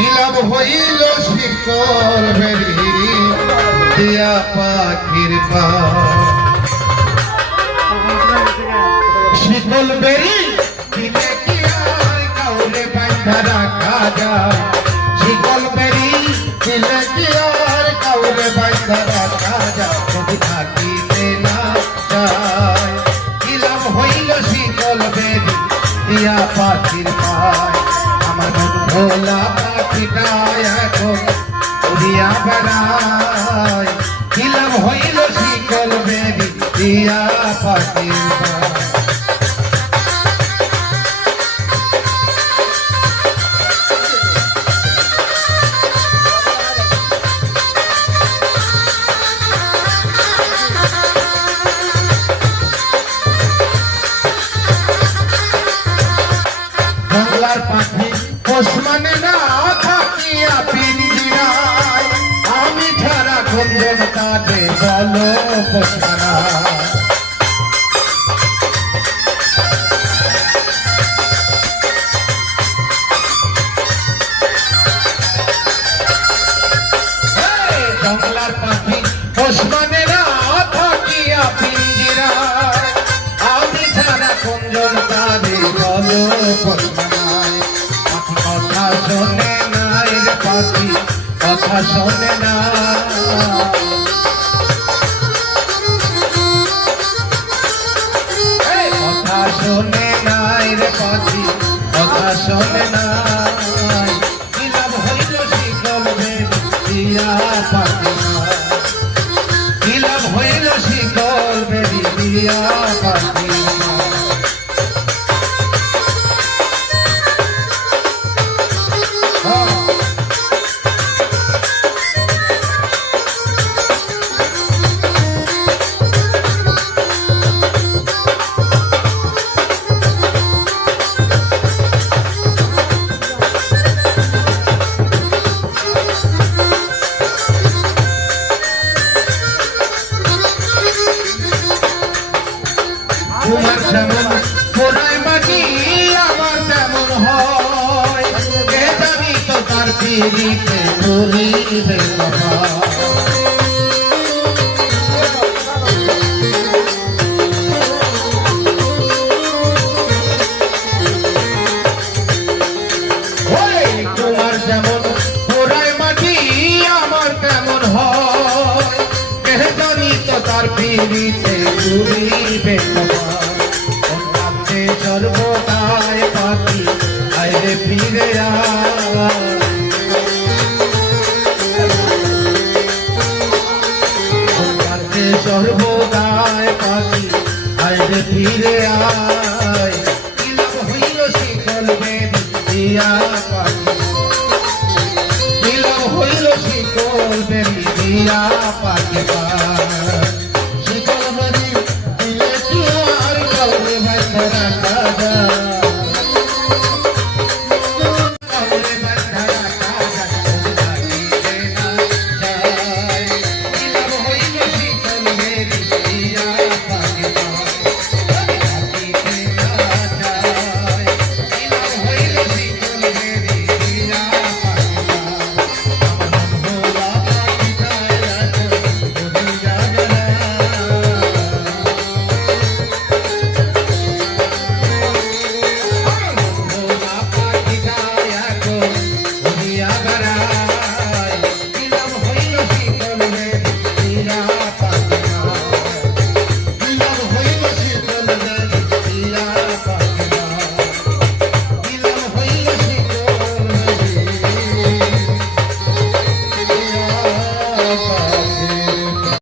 ইলাম হইল শিকল বেরি দিয়া পাখির পা। শিকল বেরি দিলে কি আর কাউরে বাঁধা রাখা যায়? শিকল বেরি দিলে কি দিয়া পাখির পায়, আমার ভোলা পাখিটা এখন উড়িয়া বেড়ায়। কিলাম হইল শিকল বেরি দিয়া পাখির পায়। বাংলার পাখি, ওসমানে না থাকিয়া পিঞ্জিরায় আমি ছাড়া কুন্দন কাটে বলো কোথারা বাংলার পাখি, ওসমানে না থাকিয়া পিঞ্জিরায় আমি ছাড়া কুঞ্জন তারে বলো কথা শোনে না। কথা শোনে তোমার যেমন কোনায় মাটি আমার তেমন হয়। কে জানি তো তার পিড়িতে বলিবে কথা সর্বদায় পাখি আইরে ফিরে আয় সর্বদায় পাখি আইরে ফিরে আয়। ইলাম হইল শিকল বেদি দিয়া পাখি ইলাম হইল শিকল বেদি দিয়া পাখি পায়